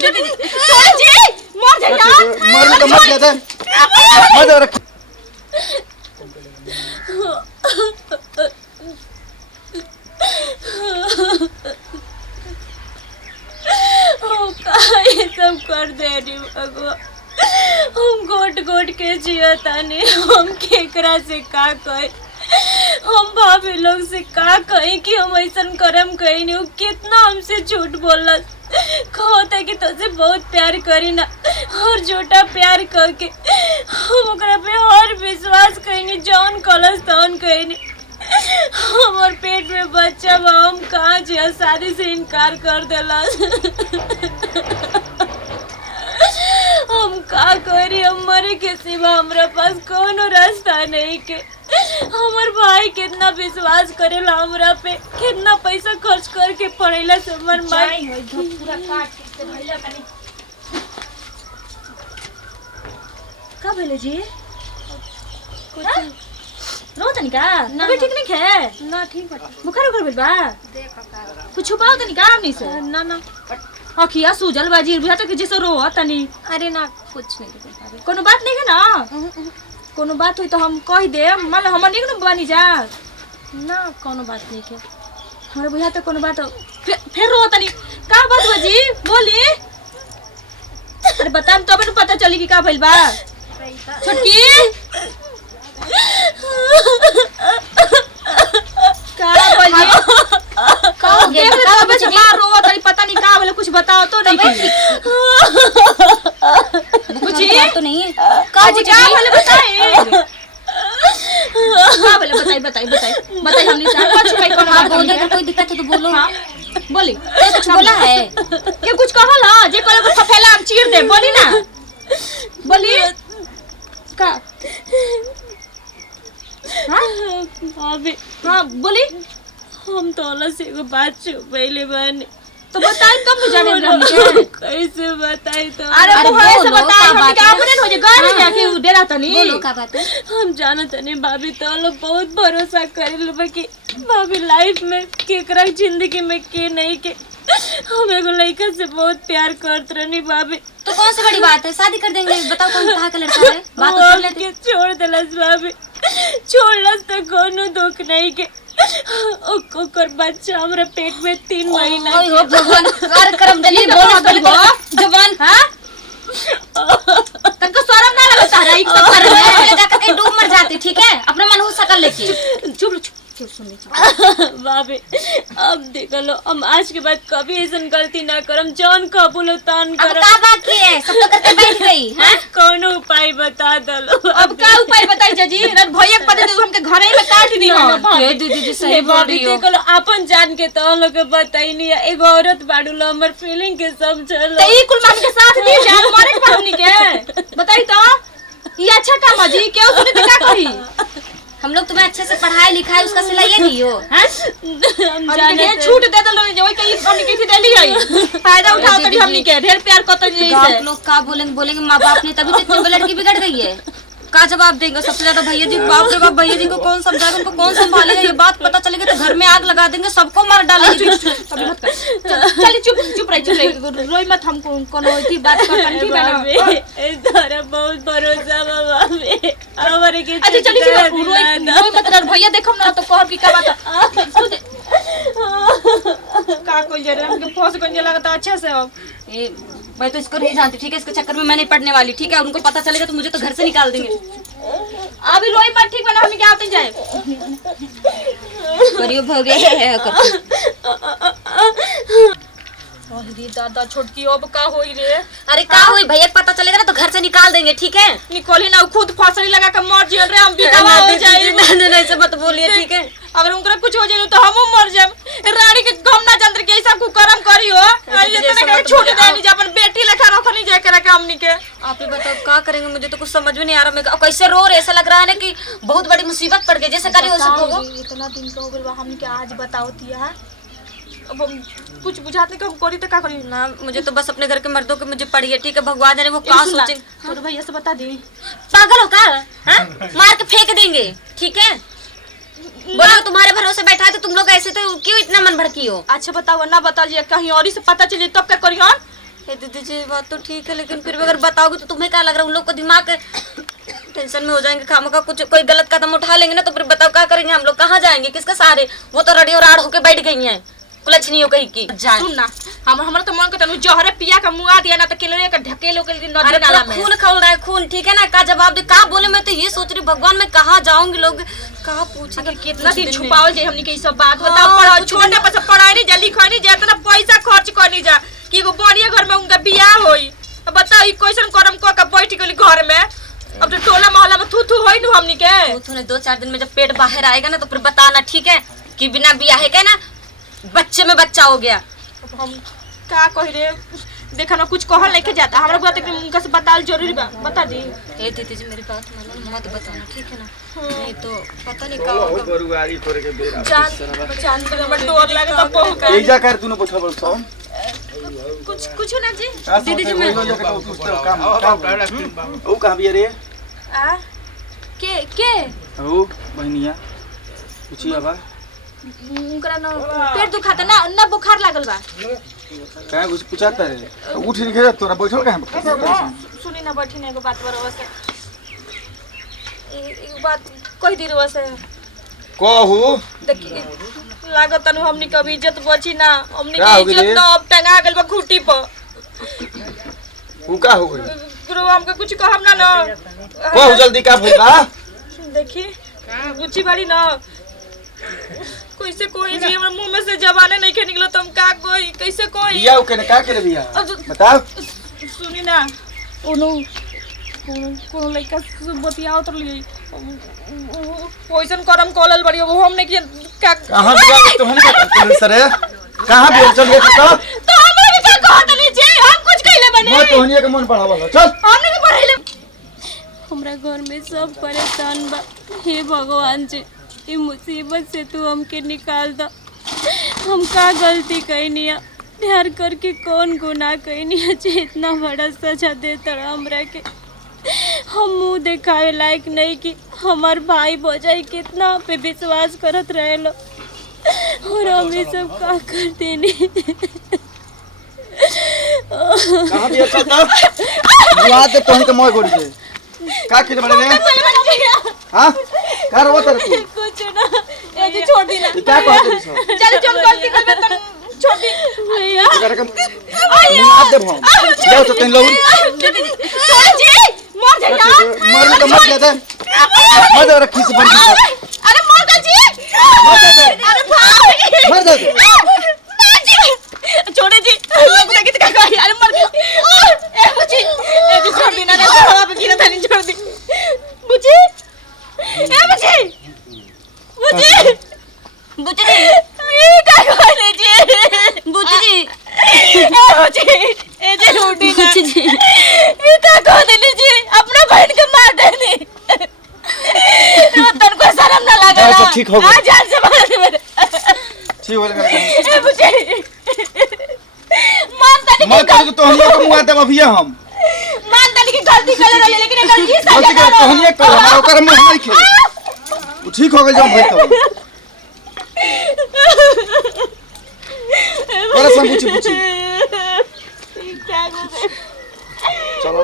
छोड़ जी मर जा यार मरने का मत ज्यादा मत रख। ये सब कर दे रे भगवान। हम गोट गोट के जियता ने हम केकरा से का कहे हम भाभी लोग से का कहे कि हम ऐसन करम कही नहीं। कितना हमसे झूठ बोलला कहता कि तुझसे बहुत प्यार करी ना और झूठा प्यार करके हम ओकरा पे और विश्वास कहीं जौन कलस तौन कहीं हमार पेट में बच्चा बा हम कहाँ जिया शादी से इनकार कर देला। हम का करी हम मरे के सिवा हमरा पास कोनो रास्ता नहीं के। हमार भाई कितना विश्वास करेला हमरा पे कितना पैसा खर्च करके पढ़ेला से हमर भाई पूरा काट के भइला तनी का भेले जी रो तनी का ना ठीक नहीं है ना ठीक बा बुखार उखर बा देखो का कुछ छुपाओ तनी का हमनी से ना ना अखिया सूजल बाजी बुझा तो जैसे रो तनी। अरे ना कुछ नहीं कोनो बात नहीं है ना कोनो बात हुई तो हम कह दे मान हमर नहीं न बानी जा ना कोनो बात नहीं है हमरा बुझा तो कोनो बात फिर रो तनी का बात बाजी बोली। अरे बताम तब न पता चली कि का भइल बा छोटकी का बोली का हो गया बता बच्चा मार रो तनी पता नहीं का बोले कुछ बताओ तो नहीं कुछ तो नहीं है का जी का बोले बताए का बोले बताई हमनी से कुछ भाई कोनो बात बोले कोई दिक्कत है तो बोलो। हां बोली कुछ बोला है के कुछ कहला जे कहले को फफेला हम चीर दे बोली ना बोली का हां भाभी हां बोली हम तो अलग से एगो बात छुपैले बानी तो बताई तब न जाने हमके कैसे बताई तो। अरे वो ऐसे बताई हम क्या अपने हो जे गाड़ी में आके डेरा तनी बोलो का बात है। हम जानत नहीं भाभी तो लोग बहुत भरोसा करेल बाकी भाभी लाइफ में केकरा जिंदगी में के नहीं के हम एगो लड़का से बहुत प्यार करत रहनी भाभी। तो कौन सी बड़ी बात है शादी कर देंगे बताओ कौन कहाँ का लड़का है बात तो कर लेते। छोड़ देलस भाभी छोड़लस तो कोनो दुख नहीं के ओकर बच्चा हमरा पेट में 3 महीना हो भगवान कर करम जल्दी बोल जवान हां तनको शर्म ना लगता है एक सब कर ले जाकर कहीं डूब मर जाती ठीक है अपना मन हो सकल लेके चुप क्यों सुन ली भाभी अब देख लो हम आज के बाद कभी ऐसा गलती ना करम जौन कबूलो तान करम। अब का बाकी है सब तो करके बैठ गई हैं कोनो उपाय बता दलो। अब का उपाय बताई जजी रत भैया के पता हमके घरे में काट दी हां ये दीदी सही भाभी देख लो अपन जान के तो हम लोग के बताई नहीं एगो औरत बाडू लो हमर फीलिंग के समझल तो ई कुल मान के साथ दी जान मारे के पाहुनी के बताई तो ये अच्छा काम जी क्यों सुने का कही हम लोग तुम्हें अच्छे से पढ़ाई लिखाई उसका सिलाई ये दियो हैं हम जाने छूट दे दलो जो कहीं हमनी के दे ली आई फायदा उठाओ तड़ी हमनी के ढेर प्यार करते नहीं से आप लोग का बोलेंगे मां बाप ने तभी तो इतनी लड़की बिगड़ गई है का जवाब देंगे सबसे ज्यादा भैया जी बाप रे बाप भैया जी को कौन समझाएगा उनको कौन संभालेगा ये बात पता चलेगी तो घर में आग लगा देंगे सबको मार डालेंगे। अभी मत कर चल चुप रही रोई मत हमको कोनो की बात कर ठीक है ना इधर बहुत भरोसा बाबा में हमारे के अच्छा चलिए रोई मत डर भैया देखो ना तो कह की का बात का कोई जरे हमके फंस गंजे लगता अच्छे से अब ए मैं तो इसको नहीं जानती ठीक है इसके चक्कर में मैं नहीं पढ़ने वाली ठीक है उनको पता चलेगा तो मुझे तो घर से निकाल देंगे। अभी रोई मत ठीक बना हम क्या आते जाए करियो भोगे है अरे दादा छोटकी अब का होई रे अरे का होई भैया पता चलेगा ना तो घर से निकाल देंगे ठीक है निकोली ना खुद फांसी लगा के मर जियल रे हम भी दवा हो जाए नहीं ऐसे मत बोलिए ठीक है अगर उनका कुछ हो जाए तो हम मर जाए रानी के गम ना जंत्र के ऐसा कुकर्म करियो इतना के छोड़ देनी जे अपन बेटी लेखा रखनी जाए करे के हमनी के आप ही बताओ क्या करेंगे मुझे तो कुछ समझ में नहीं आ रहा मैं कैसे रो रहे ऐसा लग रहा है ना कि बहुत बड़ी मुसीबत पड़ गई जैसे करियो वैसे होगा इतना दिन का हो गया हमनी के आज बताओ तिया अब हम कुछ बुझाते हम करी तो क्या करी ना मुझे तो बस अपने घर के मर्दों के मुझे पड़ी है ठीक है भगवान जाने वो क्या सोचे तो भैया से बता दी पागल हो क्या मार के फेंक देंगे ठीक है बोलो तुम्हारे भरोसे बैठा तो तुम लोग ऐसे तो क्यों इतना मन भड़की हो। अच्छा बताओ ना बता जी कहीं और ही से पता चले तब क्या करियो दीदी जी बात तो ठीक है, लेकिन फिर भी अगर बताओगे तो तुम्हें क्या लग रहा है, उन लोग का दिमाग टेंशन में हो जाएंगे, खामखा कुछ कोई गलत कदम उठा लेंगे ना तो फिर बताओ क्या करेंगे हम लोग, कहाँ जाएंगे, किसके सहारे। वो तो रड़ी और आड़ होके बैठ गई हैं, कुलछ नहीं हो कहीं की। सुन ना, हमरा तो मन करता जहरे पिया का मुआ दिया ना तो किलो का ढकेलो के नदी नाला में खून खौल रहा है खून, ठीक है ना। का जवाब दे, का बोले। मैं तो ये सोच रही भगवान मैं कहाँ जाऊंगी, लोग कहाँ पूछेंगे। कितना दिन छुपावल जाए हमनी के ई सब बात बताओ। पढ़ा छोटे पर पढ़ाई नहीं जल्दी खनी जा, इतना पैसा खर्च करनी जा कि एगो बढ़िया घर में उनका बियाह होई। अब बताओ ई कैसन करम क के बैठ गेली घर में। अब तो टोला मोहल्ला में थू थू होई नु हमनी के। थू ने 2-4 दिन में जब पेट बाहर आएगा ना तो फिर बताना, ठीक है, कि बिना बियाह के ना बच्चे में बच्चा हो गया। अब हम का कह रे, देखा ना कुछ कहल लेके जाता हमरा बात के उनका से बताल जरूरी बा। बता दी ए दीदी जी मेरी बात मानो, मत बताना, ठीक है ना। नहीं तो पता नहीं का होगा। बरुआरी करे के बेरा जान तो हमर डर लागे तो पहुंच ए जा कर तू न बैठा बोल सो कुछ ना जी। दीदी जी मैं काम ओ कहां भी रे आ के ओ बहनिया पूछिया बा उनकरा न पेट दुखाता ना बुखार लागल बा। काय कुछ पूछाता रे उठ नहीं गया तोरा बैठल कहां। सुनी ना बैठी ना एगो बात बरवा से एक बात कह दी रवा से कहू। देखी लागत तनु हमनी कभी इज्जत बची ना, हमनी का के हो इज्जत गइल? ना अब टंगा गेल बा खूंटी पर। उ का हो गई गुरु हमके कुछ कहब ना ना कहू जल्दी का भइल बा। देखी गुची बाड़ी ना कैसे कोई जी हमर मुंह में से जबाने नहीं के निकलो तुम का कोई कैसे कोई बिया के का करे बिया बताओ। सुनी ना कोनो लड़का से बतियाओ तो लिए पोइजन करम कॉलल बड़ी वो हमने के का कहां बिया तोहन का पुलिस रे कहां बिया चल गए तो हमरा के का कहत नहीं जे हम कुछ कहले बने मैं तोहनिया के मन पढ़ावल चल हमने के पढ़ाइले। हमरा घर में सब परेशान बा, हे भगवान जी ई मुसीबत से तू हमके निकाल द। हम का गलती कइनी है, प्यार करके कौन गुनाह कइनी है जे इतना बड़ा सजा देता हमरा के। हम मुँह दिखाए लायक नहीं कि हमार भाई भौजाई कितना पे विश्वास करत रहे लो और हम ये सब का कर देनी। कहां बिया चलता बुआ दे तोहन के मोय गोड़ी से का के बड़े रे हां कर वो तर तू कुछ ना ए जी छोड़ दी ना क्या कहत रे सो चल चल गलती कर बे तन छोड़ दी भैया आप दे भम जाओ तो तन लोग छोड़ जी मर जा यार मर तो मत दे मत रखी से बंद अरे मर जा जी मर दे अरे भाई मर दे छोड़े जी लोग देखे तो क्या अरे मर गया ए बुची ए जी छोड़ दी ना रे हवा पे गिरा था नहीं छोड़ दी बुची ए बुची बुची बुच्ची ये क्या कर रही जी बुच्ची बुची ए जी रोटी ना ये क्या कर देली जी अपना बहन के मार देनी तन को शर्म ना लगे ना अच्छा ठीक हो गया जान से मार दे मेरे ठीक हो गया ए बुची मानता नहीं मैं तो तोहनिया को मुआ देब अभी हम मानता नहीं कि गलती कर ले लेकिन गलती गलती कर तोहनिया को हमरा ओकर मुंह नहीं खे ठीक हो गइल जब भई तो करे सब पूछी क्या कर चलो